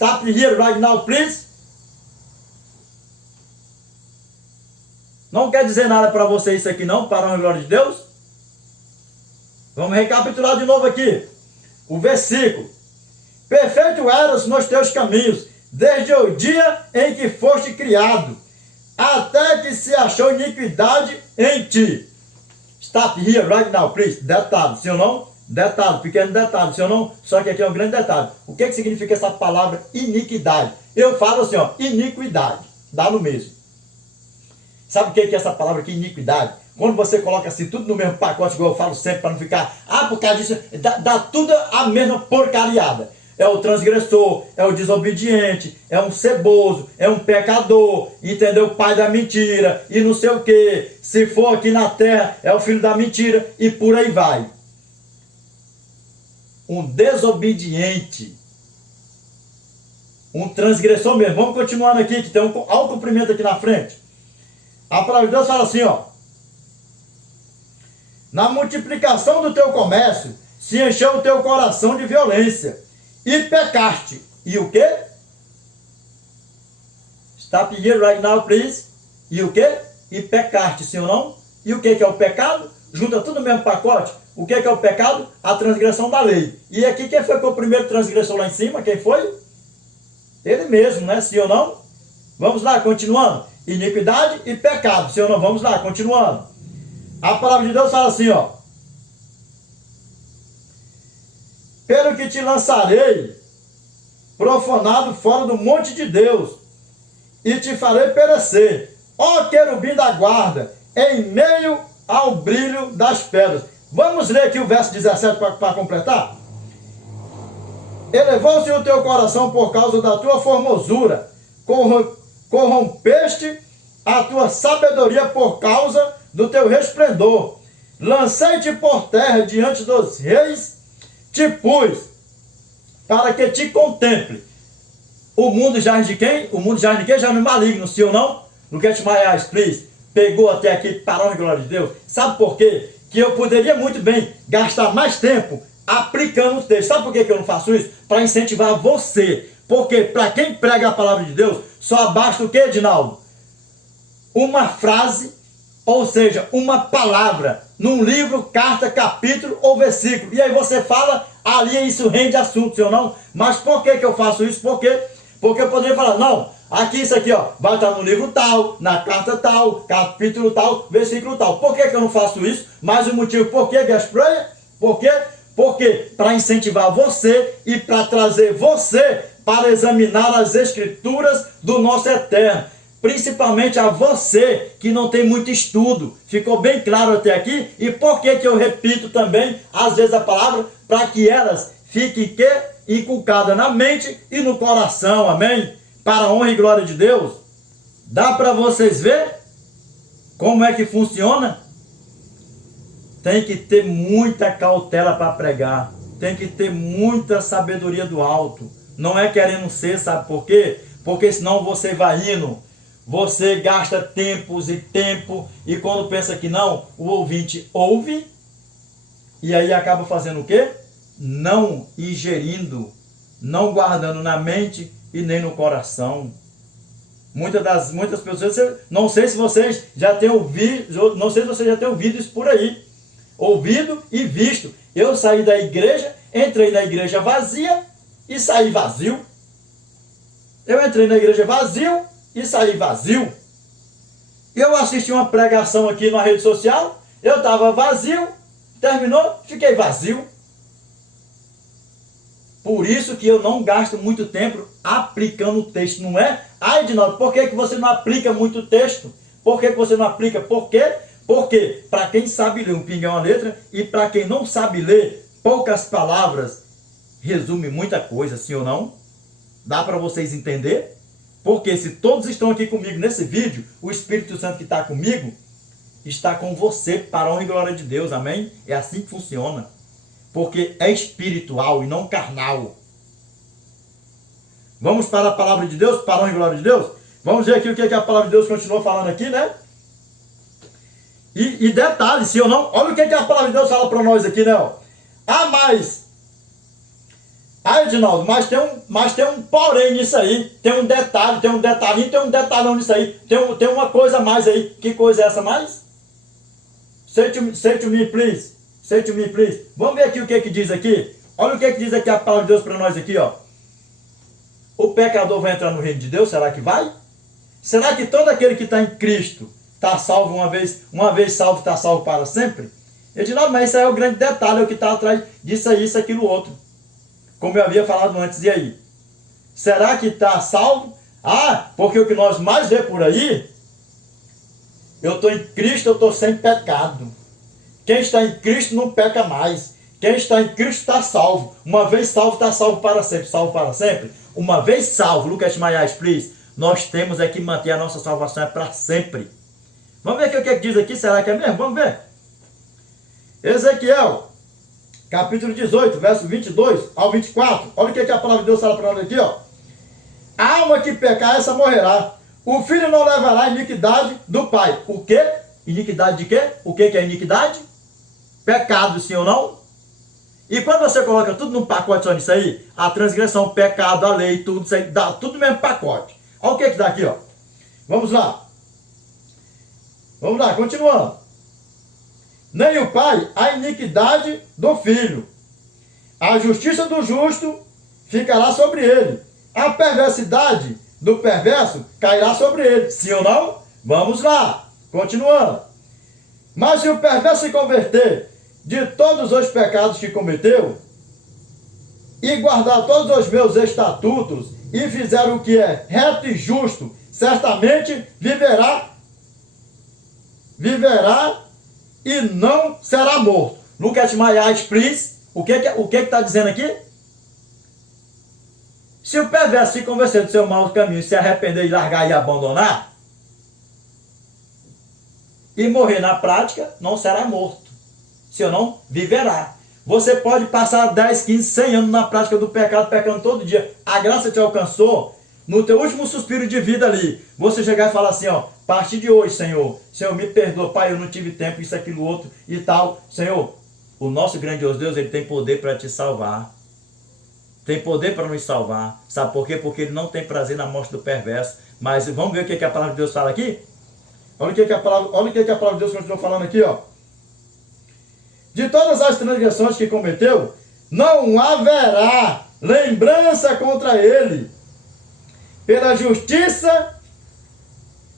Stop here right now, please. Não quer dizer nada para você isso aqui não, para a glória de Deus? Vamos recapitular de novo aqui. O versículo. Perfeito eras nos teus caminhos, desde o dia em que foste criado, até que se achou iniquidade em ti. Stop here right now, please. Detalhe, sim ou não? Detalhe, pequeno detalhe, sim ou não? Só que aqui é um grande detalhe. O que significa essa palavra iniquidade? Eu falo assim, ó, iniquidade. Dá no mesmo. Sabe o que é essa palavra aqui, iniquidade? Quando você coloca assim tudo no mesmo pacote, igual eu falo sempre, para não ficar, por causa disso, dá tudo a mesma porcariada. É o transgressor, é o desobediente, é um ceboso, é um pecador, entendeu? Pai da mentira, e não sei o que. Se for aqui na terra, é o filho da mentira, e por aí vai. Um desobediente, um transgressor mesmo. Vamos continuando aqui, que tem um cumprimento aqui na frente. A palavra de Deus fala assim, ó. Na multiplicação do teu comércio, se encheu o teu coração de violência, e pecaste. E o quê? Stop here right now, please. E o quê? E pecaste, sim ou não? E o que é o pecado? Junta tudo no mesmo pacote. O que é o pecado? A transgressão da lei. E aqui quem foi o primeiro transgressor lá em cima? Quem foi? Ele mesmo, né? Sim ou não? Vamos lá, continuando. Iniquidade e pecado, sim ou não? Vamos lá, continuando. A palavra de Deus fala assim, ó. Pelo que te lançarei, profanado fora do monte de Deus, e te farei perecer, ó querubim da guarda, em meio ao brilho das pedras. Vamos ler aqui o verso 17 para completar? Elevou-se o teu coração por causa da tua formosura, corrompeste a tua sabedoria por causa do teu resplendor. Lancei-te por terra diante dos reis, te pus para que te contemple. O mundo jaz de quem? O mundo jaz de quem? Já no maligno, sim ou não? Look at my eyes, please. Pegou até aqui, parou em glória de Deus. Sabe por quê? Que eu poderia muito bem gastar mais tempo aplicando o texto. Sabe por que eu não faço isso? Para incentivar você. Porque para quem prega a palavra de Deus, só basta o que, Edinaldo? Uma frase, ou seja, uma palavra, num livro, carta, capítulo ou versículo. E aí você fala, ali isso rende assunto, sim ou não? Mas por que eu faço isso? Por quê? Porque eu poderia falar, não, aqui isso aqui, ó, vai estar no livro tal, na carta tal, capítulo tal, versículo tal. Por que eu não faço isso? Mais um motivo, por que, Gaspraia? Por quê? Porque para incentivar você e para trazer você para examinar as escrituras do nosso eterno. Principalmente a você que não tem muito estudo. Ficou bem claro até aqui? E por que eu repito também, às vezes, a palavra? Para que elas fiquem inculcadas na mente e no coração, amém? Para a honra e glória de Deus. Dá para vocês ver como é que funciona? Tem que ter muita cautela para pregar. Tem que ter muita sabedoria do alto. Não é querendo ser, sabe por quê? Porque senão você vai indo. Você gasta tempos e tempo, e quando pensa que não, o ouvinte ouve, e aí acaba fazendo o quê? Não ingerindo, não guardando na mente e nem no coração. Muitas pessoas, não sei se vocês já têm ouvido, não sei se vocês já têm ouvido isso por aí, ouvido e visto. Eu saí da igreja, entrei na igreja vazia e saí vazio. Eu entrei na igreja vazio e saí vazio. Eu assisti uma pregação aqui na rede social, eu estava vazio, terminou, fiquei vazio. Por isso que eu não gasto muito tempo aplicando o texto, não é? Ai, Edinaldo, por que você não aplica muito texto? Por que você não aplica? Por quê? Porque para quem sabe ler, um pingo é uma letra, e para quem não sabe ler, poucas palavras resume muita coisa, sim ou não? Dá para vocês entenderem? Porque se todos estão aqui comigo nesse vídeo, o Espírito Santo que está comigo, está com você para a honra e glória de Deus, amém? É assim que funciona. Porque é espiritual e não carnal. Vamos para a palavra de Deus, para a honra e glória de Deus? Vamos ver aqui o que a palavra de Deus continua falando aqui, né? E detalhe, sim ou não? Olha o que a palavra de Deus fala para nós aqui, né? Ah, Edinaldo, mas tem um porém nisso aí. Tem um detalhe, tem um detalhinho, tem um detalhão nisso aí. Tem uma coisa a mais aí. Que coisa é essa mais? Say to me, please. Say to me, please. Vamos ver aqui o que diz aqui. Olha o que diz aqui a palavra de Deus para nós aqui, ó. O pecador vai entrar no reino de Deus? Será que vai? Será que todo aquele que está em Cristo está salvo uma vez salvo, está salvo para sempre? Edinaldo, mas isso aí é o grande detalhe, é o que está atrás disso aí, isso, aquilo, outro. Como eu havia falado antes, e aí? Será que está salvo? Ah, porque o que nós mais vê por aí, eu estou em Cristo, eu estou sem pecado. Quem está em Cristo não peca mais. Quem está em Cristo está salvo. Uma vez salvo, está salvo para sempre. Salvo para sempre. Uma vez salvo, Lucas Maias, please, nós temos é que manter a nossa salvação para sempre. Vamos ver aqui o que diz aqui, será que é mesmo? Vamos ver. Ezequiel, capítulo 18, verso 22 ao 24. Olha o que a palavra de Deus fala para nós aqui, ó. A alma que pecar, essa morrerá. O filho não levará a iniquidade do pai. O quê? Iniquidade de quê? O que é iniquidade? Pecado, sim ou não? E quando você coloca tudo num pacote só nisso aí, a transgressão, o pecado, a lei, tudo isso aí, dá tudo no mesmo pacote. Olha o que dá aqui, ó. Vamos lá. Vamos lá, continuando. Nem o pai, a iniquidade do filho. A justiça do justo ficará sobre ele. A perversidade do perverso cairá sobre ele. Sim ou não? Vamos lá. Continuando. Mas se o perverso se converter de todos os pecados que cometeu, e guardar todos os meus estatutos, e fizer o que é reto e justo, certamente viverá e não será morto. Look at my eyes, please. O que está dizendo aqui? Se o perverso se convencer do seu mau caminho, se arrepender e largar e abandonar, e morrer na prática, não será morto. Se ou não, viverá. Você pode passar 10, 15, 100 anos na prática do pecado, pecando todo dia. A graça te alcançou no teu último suspiro de vida ali. Você chegar e falar assim, ó, a partir de hoje, Senhor, me perdoa, Pai, eu não tive tempo, isso, aquilo, outro e tal. Senhor, o nosso grandioso Deus, ele tem poder para te salvar. Tem poder para nos salvar. Sabe por quê? Porque ele não tem prazer na morte do perverso. Mas vamos ver o que a palavra de Deus fala aqui? Olha o que a palavra de Deus continua falando aqui, ó. De todas as transgressões que cometeu, não haverá lembrança contra ele. Pela justiça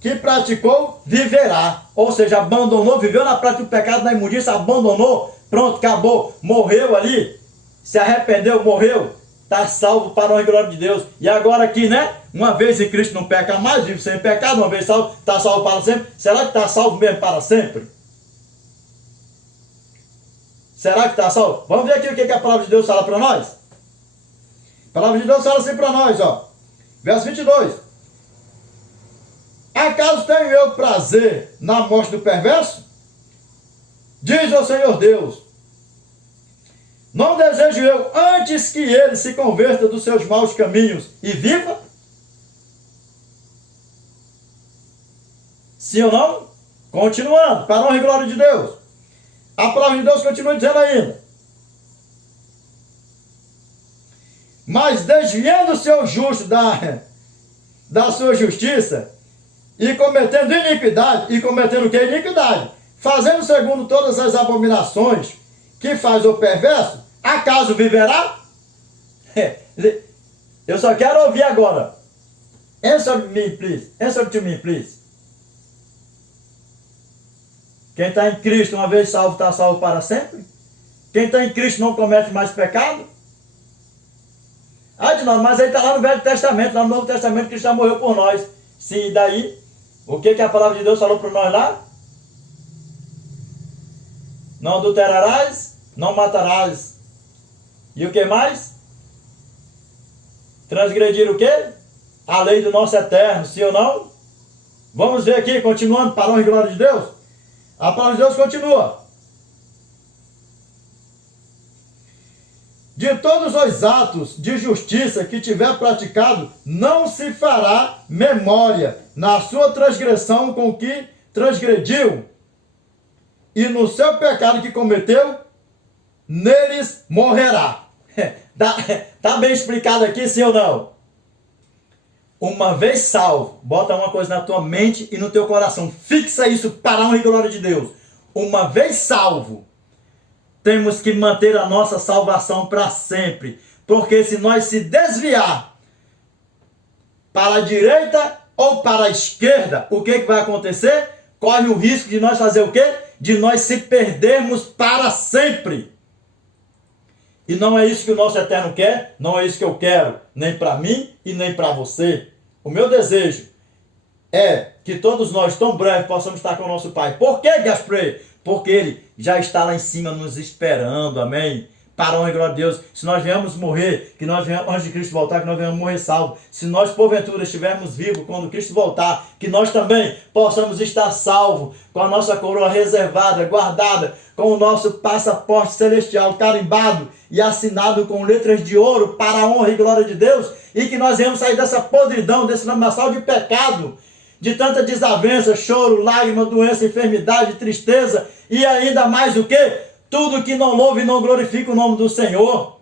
que praticou, viverá. Ou seja, abandonou, viveu na prática do pecado, na imundícia, abandonou, pronto, acabou, morreu ali, se arrependeu, morreu, está salvo para a glória de Deus. E agora aqui, né? Uma vez em Cristo não peca mais, vive sem pecado, uma vez salvo, está salvo para sempre. Será que está salvo mesmo para sempre? Será que está salvo? Vamos ver aqui o que a palavra de Deus fala para nós. A palavra de Deus fala assim para nós, ó. Verso 22. Acaso tenho eu prazer na morte do perverso? Diz o Senhor Deus. Não desejo eu antes que ele se converta dos seus maus caminhos e viva? Sim ou não? Continuando, para a honra e glória de Deus. A palavra de Deus continua dizendo ainda. Mas desviando-se o justo da sua justiça, e cometendo iniquidade, e cometendo o que? Iniquidade, fazendo segundo todas as abominações que faz o perverso, acaso viverá? Eu só quero ouvir agora. Answer me, please. Answer to me, please. Quem está em Cristo, uma vez salvo, está salvo para sempre? Quem está em Cristo não comete mais pecado? Ah, de novo, mas aí está lá no Velho Testamento, lá no Novo Testamento, Cristo já morreu por nós. Sim, e daí? O que a palavra de Deus falou para nós lá? Não adulterarás, não matarás. E o que mais? Transgredir o quê? A lei do nosso eterno, sim ou não? Vamos ver aqui, continuando, para a honra e glória de Deus. A palavra de Deus continua. De todos os atos de justiça que tiver praticado, não se fará memória na sua transgressão com que transgrediu, e no seu pecado que cometeu, neles morrerá. Tá bem explicado aqui, sim ou não? Uma vez salvo, bota uma coisa na tua mente e no teu coração. Fixa isso para a honra e glória de Deus. Uma vez salvo, temos que manter a nossa salvação para sempre. Porque se nós se desviar para a direita ou para a esquerda, o que vai acontecer? Corre o risco de nós fazer o quê? De nós se perdermos para sempre. E não é isso que o nosso Eterno quer, não é isso que eu quero, nem para mim e nem para você. O meu desejo é que todos nós, tão breve, possamos estar com o nosso Pai. Por que, Gaspar? Porque Ele já está lá em cima nos esperando, amém? Para a honra e glória de Deus. Se nós viemos morrer, que nós venhamos, antes de Cristo voltar, que nós venhamos morrer salvo. Se nós, porventura, estivermos vivos quando Cristo voltar, que nós também possamos estar salvos, com a nossa coroa reservada, guardada, com o nosso passaporte celestial carimbado e assinado com letras de ouro para a honra e glória de Deus, e que nós venhamos sair dessa podridão, desse lamaçal de pecado, de tanta desavença, choro, lágrima, doença, enfermidade, tristeza, e ainda mais o quê? Tudo que não louve e não glorifica o nome do Senhor.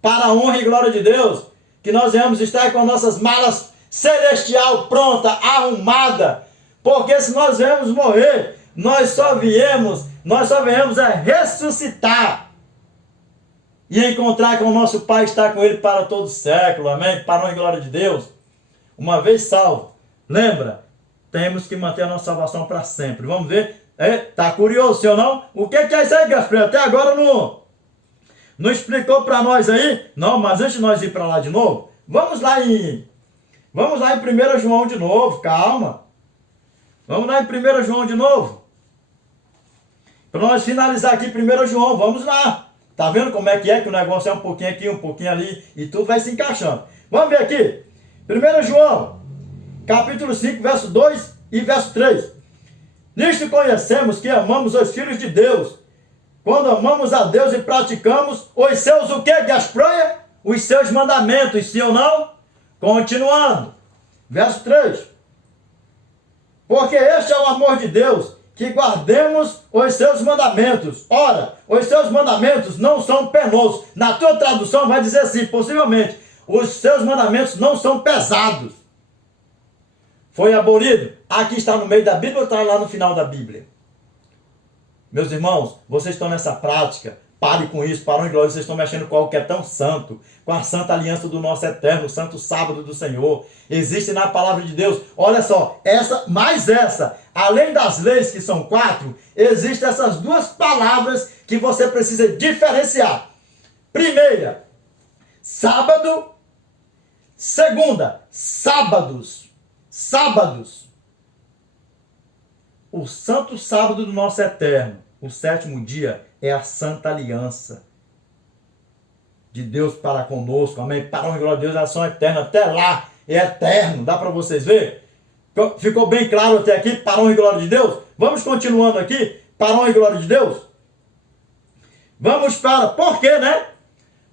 Para a honra e glória de Deus, que nós venhamos estar com nossas malas celestial pronta, arrumada, porque se nós viemos morrer, nós só viemos a ressuscitar e encontrar com o nosso Pai, estar com Ele para todo século, amém? Para a honra e glória de Deus. Uma vez salvo, lembra, temos que manter a nossa salvação para sempre. Vamos ver? Tá curioso, sim ou não? O que é isso aí, Gaspar? Até agora não explicou para nós aí? Não, mas antes de nós ir para lá de novo, vamos lá em 1 João de novo, calma. Vamos lá em 1 João de novo. Para nós finalizar aqui 1 João, vamos lá. Tá vendo como é que o negócio é um pouquinho aqui, um pouquinho ali, e tudo vai se encaixando. Vamos ver aqui. 1 João, capítulo 5, verso 2 e verso 3. Nisto conhecemos que amamos os filhos de Deus, quando amamos a Deus e praticamos os seus o que, Gaspronha? Os seus mandamentos, sim ou não? Continuando, verso 3. Porque este é o amor de Deus, que guardemos os seus mandamentos. Ora, os seus mandamentos não são penosos. Na tua tradução vai dizer assim, possivelmente, os seus mandamentos não são pesados. Foi abolido? Aqui está no meio da Bíblia ou está lá no final da Bíblia? Meus irmãos, vocês estão nessa prática, pare com isso, para onde glória, vocês estão mexendo com algo que é tão santo, com a santa aliança do nosso eterno, o santo sábado do Senhor. Existe na palavra de Deus, olha só, além das leis que são 4, existem essas duas palavras que você precisa diferenciar. Primeira, sábado. Segunda, sábados. Sábados. O santo sábado do nosso eterno, o 7º dia, é a santa aliança de Deus para conosco, amém? Para a honra e glória de Deus, é a ação eterna, até lá é eterno, dá para vocês ver? Ficou bem claro até aqui, para a honra e glória de Deus? Vamos continuando aqui, para a honra e glória de Deus? Vamos para, por quê, né?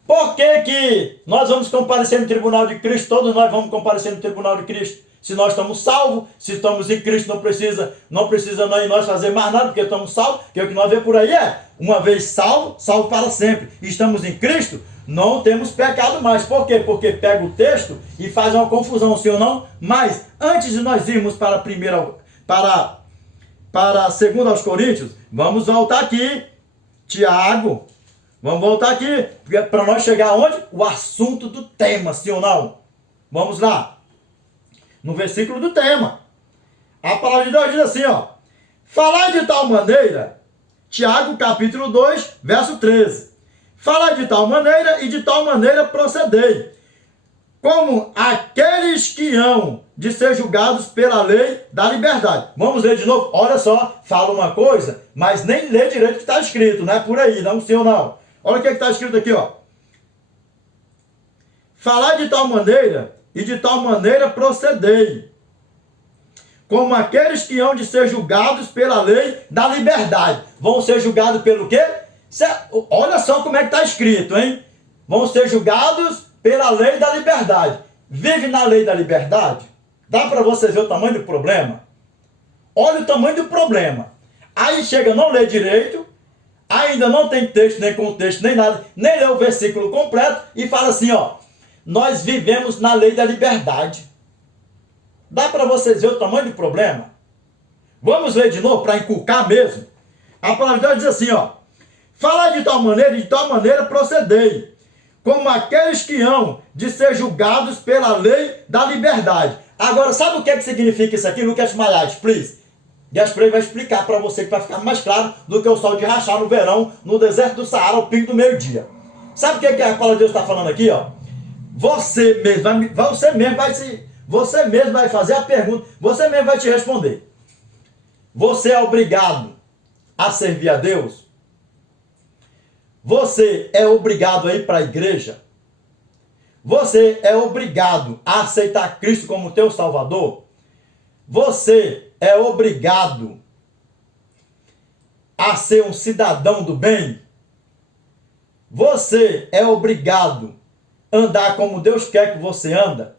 Por que nós vamos comparecer no tribunal de Cristo? Todos nós vamos comparecer no tribunal de Cristo. Se nós estamos salvos, se estamos em Cristo, não precisa nós fazer mais nada, porque estamos salvos, que é o que nós vemos por aí uma vez salvo, salvo para sempre. E estamos em Cristo, não temos pecado mais. Por quê? Porque pega o texto e faz uma confusão, sim ou não? Mas, antes de nós irmos para segundo aos Coríntios, vamos voltar aqui, Tiago, vamos voltar aqui, para nós chegar aonde? O assunto do tema, sim ou não? Vamos lá. No versículo do tema. A palavra de Deus diz assim, falai de tal maneira, Tiago capítulo 2, verso 13. Falai de tal maneira e de tal maneira procedei, como aqueles que hão de ser julgados pela lei da liberdade. Vamos ler de novo? Olha só, fala uma coisa, mas nem lê direito o que está escrito, não é por aí, não sim ou não. Olha o que está escrito aqui, Falai de tal maneira e de tal maneira procedei, como aqueles que hão de ser julgados pela lei da liberdade. Vão ser julgados pelo quê? Olha só como é que está escrito, hein? Vão ser julgados pela lei da liberdade. Vive na lei da liberdade? Dá para você ver o tamanho do problema? Olha o tamanho do problema. Aí chega, não lê direito, ainda não tem texto, nem contexto, nem nada, nem lê o versículo completo e fala assim, ó, nós vivemos na lei da liberdade. Dá para vocês ver o tamanho do problema? Vamos ler de novo para inculcar mesmo. A palavra de Deus diz assim, ó, falai de tal maneira procedei, como aqueles que hão de ser julgados pela lei da liberdade. Agora, sabe o que significa isso aqui? Lucas Malhades, please. Gaspar vai explicar para você que vai ficar mais claro do que o sol de rachar no verão, no deserto do Saara, ao pico do meio-dia. Sabe o que a palavra de Deus está falando aqui, ó? Você mesmo vai fazer a pergunta, você mesmo vai te responder. Você é obrigado a servir a Deus? Você é obrigado a ir para a igreja? Você é obrigado a aceitar Cristo como teu Salvador? Você é obrigado a ser um cidadão do bem? Você é obrigado a andar como Deus quer que você anda?